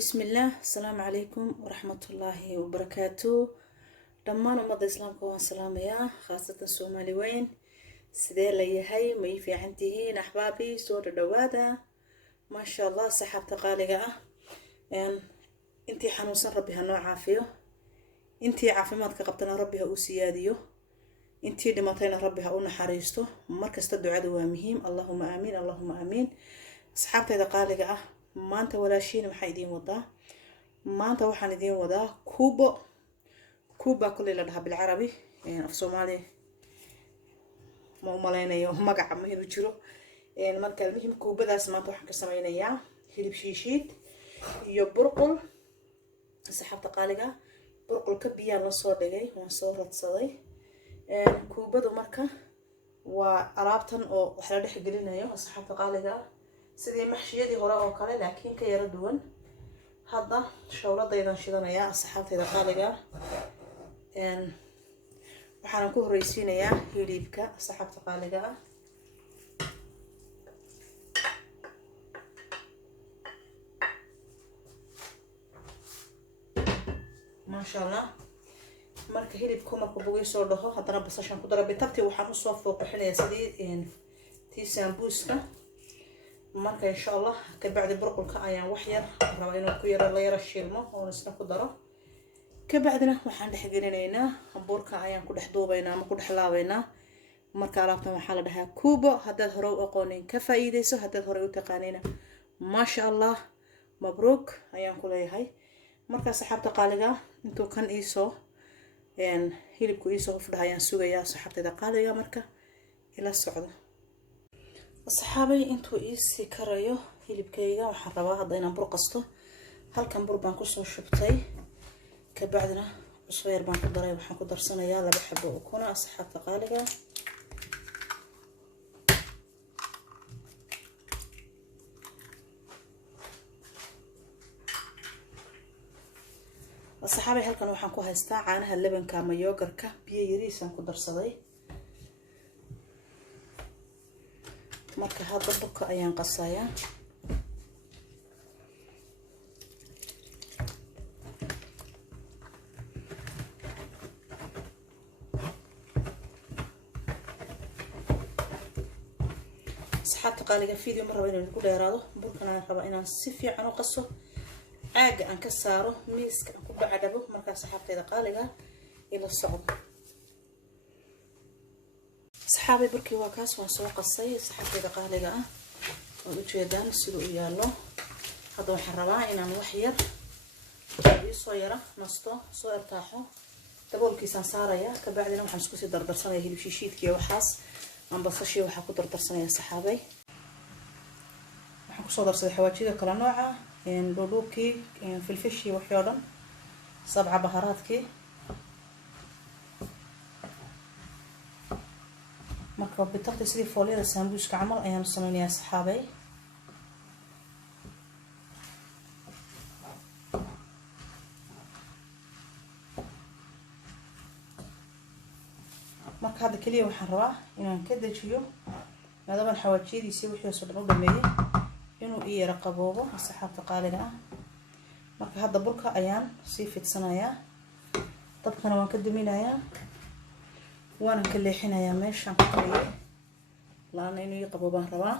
بسم الله السلام عليكم ورحمة الله وبركاته. دمان أمضي إسلامكم والسلام يا خاصة الصومالي وين سدير لي هاي مي في عندهين أحبابي صور دوادة ما شاء الله صحة تقالقة يعني انتي حنوصل ربي هنوع عافية انتي عافيماتك قبطنا ربي هؤو سياديو انتي دمتين ربي هؤو نحريستو مركز تدعو مهم اللهم آمين اللهم آمين. أصحابتي تقالقة maanta walaashiina waxaa idiin wadaa maanta waxaan idiin wadaa kuuba kulli la dhahaa bilcarabi af soomaali ma umaleynayo magaca ma inuu jiro marka muhiim kuubadaas maanta waxaan ka sameynayaa hilib shiishiid iyo burqul saxaabta qaaliga burqulka biyaa la soo dhigay waan soo radsaday kuubadu marka waa alaabtan oo wax la dhex gelinayo saxaabta qaaliga sidii maxshiyadii hore oo kale laakiin ka yara duwan hadda shawladaydan shidanayaa asxaabtayda qaaliga waxaan ku horeysiinayaa hilibka asxaabta qaaliga ma sha Allah marka hilibku markuu bugu soo dhaho haddana basashan ku daro bitabti waxaan u soo fooqixinayaa sidii tii sambuuska marka insha Allah ka bacdi burqulka ayaan wax yar raba inuu ku yara la yara shiilmo oo isna ku daro ka bacdina waxaan dhex gelinaynaa hamburka ayaan ku dhex duubaynaa ama ku dhex laabaynaa marka alaabtan waxaa la dhahaa kuubo haddaad hore u aqoonin ka faa'iideyso haddaad hore u taqaanina ma sha Allah mabruuk ayaan ku leeyahay marka saxaabta qaaliga intuu kan iisoo hilibku iisoo hufdhaha ayaan sugayaa saxaabtayda qaaliga marka ila socdo أصحابي انتو إيسي كرايو هيلي بكيغا وحربا هذا إنا برقصتو هالكن بربان كسو شبتي كبعدنا صغير بان كدراي وحان كدر سنة يالا بحبو وكونا أصحاب تقالقا أصحابي هالكن وحان كو هايستا عانها اللبن كاما يوغركا بيه يريسان كدر صدي marka hadda burka ayaan qasayaa asxaabta qaaliga video mar raba inaan ku dheeraado burkana aan raba inaan si fiican u qaso caaga aan ka saaro miiska aan ku bacdabo marka asxaabtayda qaaliga ila socdo صحابي بركي واكاس وان سو قصي صحابتي قاليغا oo u jeedaan sidoo u yaalo hadda waxaan rabaa inaan wax yar soo yara nasto soo irtaaxo daboolkiisa saaraya ka bacdina waxaan isku sii dardarsanayaa hilib shiishiidkii waxaas aan basashii waxa ku dardarsanayaa saxaabay waxaan ku soo darsaday xawaajida kala nooca dhoodhoobkii filfishii wax oo dhan sabca baharaadkii marka bitabta sidii fooliyada sambuuska camal ayaan sameynayaa saxaabay marka hadda kaliya waxaan rabaa inaan ka dejiyo maadaama xawaajiyadiisii wixii soo dhan u dhameeyay inuu ii yara qaboobo saxaabta qaaliga marka hadda burka ayaan sii fidsanayaa dabkana waan ka duminayaa وانا كليحينايا ميشان كوريه لأنه إنه يقبوبان ربا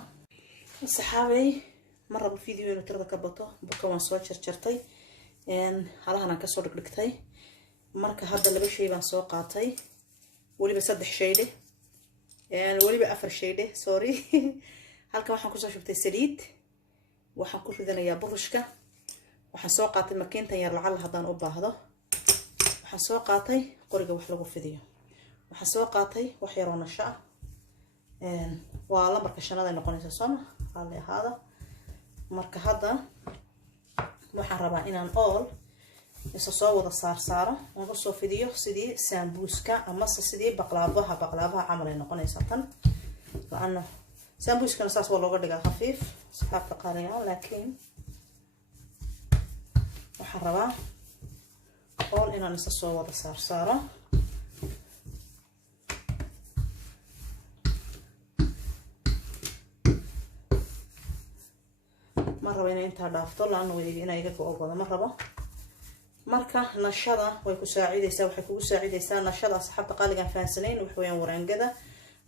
صحابي مرة بالفيديو إنه ترى كبطه بكا وان سوا شرشرتي هلا أنا كسر رجلتي مركا هذا اللي بشي بان سوا قاطي واللي بصدح شيله واللي بأفر شيله سوري هالكا waxaan kusoo shubtay saliid waxaan ku ridanayaa burshka waxaan soo qaatay makiintan yar lacal hadaan u baahdo waxaan soo qaatay qoriga wax lagu fidiyo waxaan soo qaatay wax yar oo nasha waa lambarka shanaad noqonaysa soo hal ahaada marka hadda waxaan rabaa inaan ool soo wada saaro oo soo fidiyo sidii sambuuska ama sidii baqlaabaha camal ay noqonaysa tan laana sambuuska saas waa looga dhigaa khafiif saxaabta qaaliga laakiin waxaan rabaa ool inaan soo wada saaro ma rabo inay intaa dhaafto laana way inay iga go'go'do ma rabo marka nashada way ku saacidaysaa waxay kugu saacidaysaa nashada asxaabta qaaliga fahansanayn wax weeyaan waraangada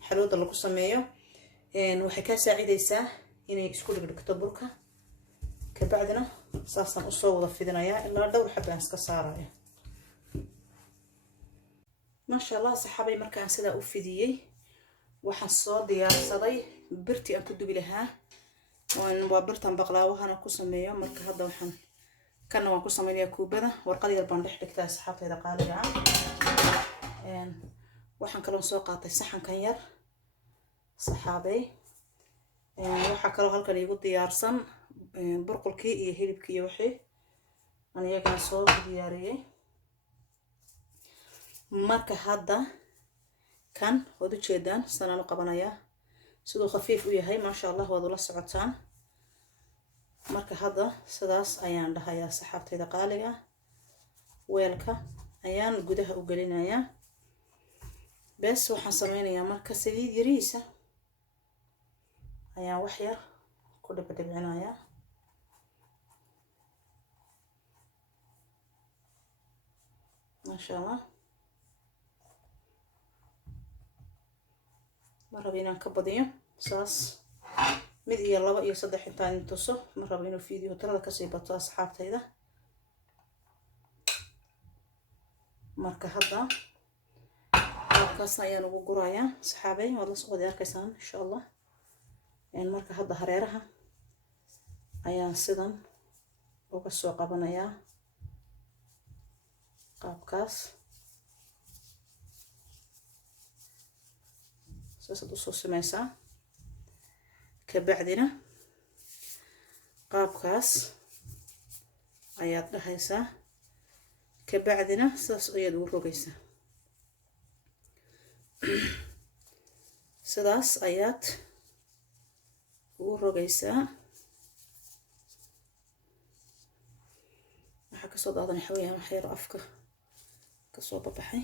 xalooda lagu sameeyo waxay ka saacidaysaa inay isku dhigdhigto burka ka bacdina saasan u soo wada fidinayaa ilaa dhowr xabaan iska saaraya ما شاء الله صحابي مركان سدا أفديي وحصاد ديارصدي برتي أن كدو بلها وبرتان بقلاوها أنا كوسمية مركا هذا وحن كنا وكوسمية كوبنا ورقدي البندح لكتا صحابي إذا قال جا وحن كلون سوقات الصحن كنير صحابي وحكروا هالكل يقول ديارصن برقل كي يهيب كي وحي أنا يجان صوب دياري marka hadda kan wada jeedaan sanaan u qabanayaa sidoo khafiif u yahay ma sha Allah wada la socotaan marka hadda sidaas ayaan dhahayaa saxaabtayda qaaliga weelka ayaan gudaha u gelinayaa bas waxaan sameynayaa marka saliid yariisa ayaan wax yar ku dhibcinayaa ma sha Allah مرة بينا كبديو صاص مدي يلا بقى يصدح انتان تصو مرة بينا فيديو ترى كسي بطاس حابت هيدا مركا هذا مركا يعني وقرايا صحابي والله سقود يركسان ان شاء الله يعني مركا هذا هريرها ايان سيدان وقصوا قبنايا قابكاس ساسد وصو سميسا كبعدنا قابكاس اياد دحيسا كبعدنا ساس اياد وروغيسا سداس اياد وروغيسا waxa ka soo daadan xawayaan xeer afka ka soo babaxay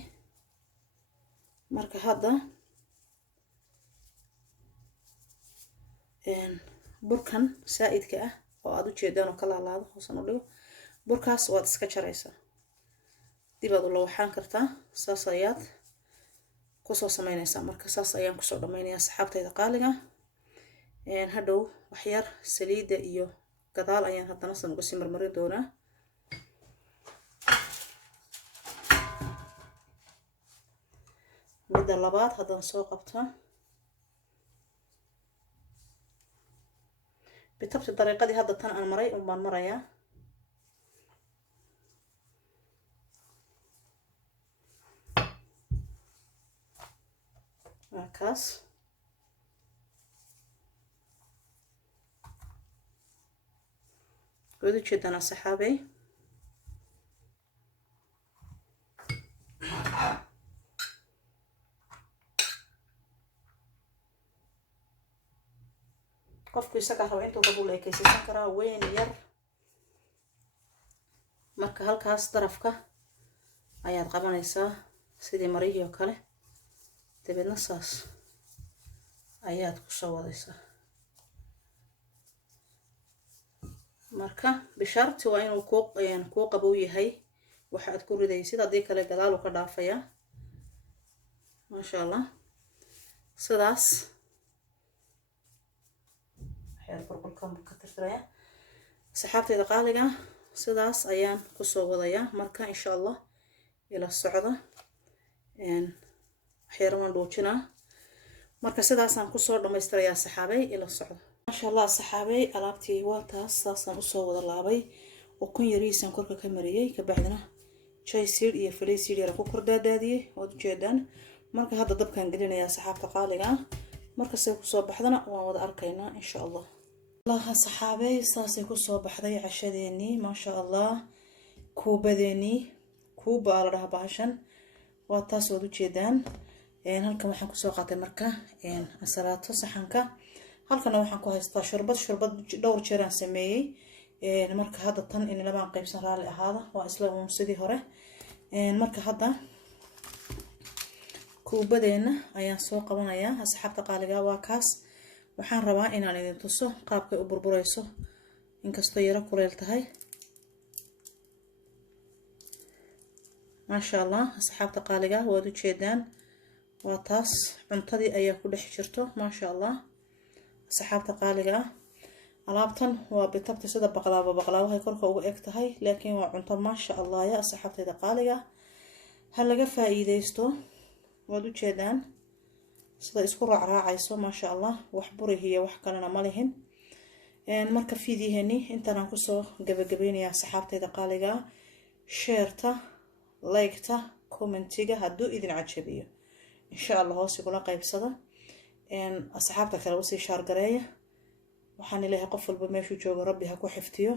marka hadda burkan saaidka ah oo aad u jeedaan oo kala laado hoosan u dhigo burkaas waad iska jaraysaa dib aad u looxaan kartaa saas ayaad ku soo sameynaysaa marka saas ayaan ku soo dhameynayaa saxaabtayda qaaliga hadhow wax yar saliida iyo gadaal ayaan haddana san uga sii marmari doonaa midda labaad haddaan soo qabto بتبت الطريقة دي هذا تن أنا مري وما مريا كاس قدو جدا صحابي qofku isaga rabo intuu ka buleekaysan karaa weyn yar marka halkaas darafka ayaad qabanaysaa sidii marihii oo kale dabadna saas ayaad ku soo wadaysaa marka bishaarti waa inuu ku qabow yahay waxa aad ku ridaysid hadii kale gadaal uu ka dhaafaya ma sha Allah sidaas بربلكم كترتريا سحابتي دقالقة سداس أيان كسو وضيا مركا إن شاء الله إلى الصعدة حيرمان دوتشنا مركا سداس أن كسو لما يستريا سحابي إلى الصعدة ما شاء الله سحابي ألابتي واتا ساسا كسو وضلابي وكون يريسان كوركا كامريي كبعدنا شاي سير إيا فلي سير يراكو كردادادي ودو جيدان مركا هذا دب كان قلنا يا سحاب دقالقة مركا سيكو صوب بحضنا ووضع أركينا إن شاء الله الله صحابي ساسي كسو بحضي عشديني ما شاء الله كوبديني كوبا على رها باشن واتاس ودو جيدان هالكا waxaan ku soo qaatay marka asalato saxanka halkana waxaan ku haystaa sharbad dhowr jeer aan sameeyay marka hadda tan in laba qaybsan raali ahaada waa isla sidii hore marka hadda kuubadeena ayaan soo qabanayaa asxaabta qaaliga waa kaas waxaan rabaa inaan idin tuso qaabka u burburayso inkastoo yara kuleel tahay maasha allah asxaabta qaaliga waad u jeedaan waa taas cuntadii ayaa ku dhex jirto maasha allah asxaabta qaaliga alaabtan waa bitabta sida baqlaawahay korka ugu eg tahay laakiin waa cunto maasha allah ya asxaabtayda qaaliga ha laga faa'iideysto waad u jeedaan sida isku raacayso maasha allah wax burihiya wax kalena ma lihin marka fiidiyahani intaan ku soo gabagabeynaya asxaabtayda qaaliga sheerta like-ta commentiga hadduu idin cajabiyo insha allah hoos igula qaybsada asxaabta kale u sii shaar gareeya waxaan ilaahay qof walba meeshuu joogo rabbi ha ku xiftiyo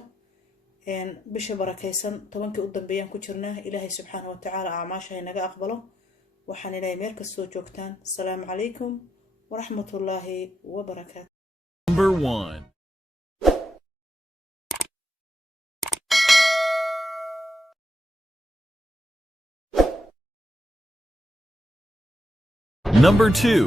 bisha barakaysan 10kii u dambeeyaan ku jirnaa ilaahay subxaanahu wa tacaala acmaasha inaga aqbalo waxaan ilaahay meel kastoo joogtaan assalaamu calaykum waraxmatullaahi wabarakaatu. Number 1. Number 2.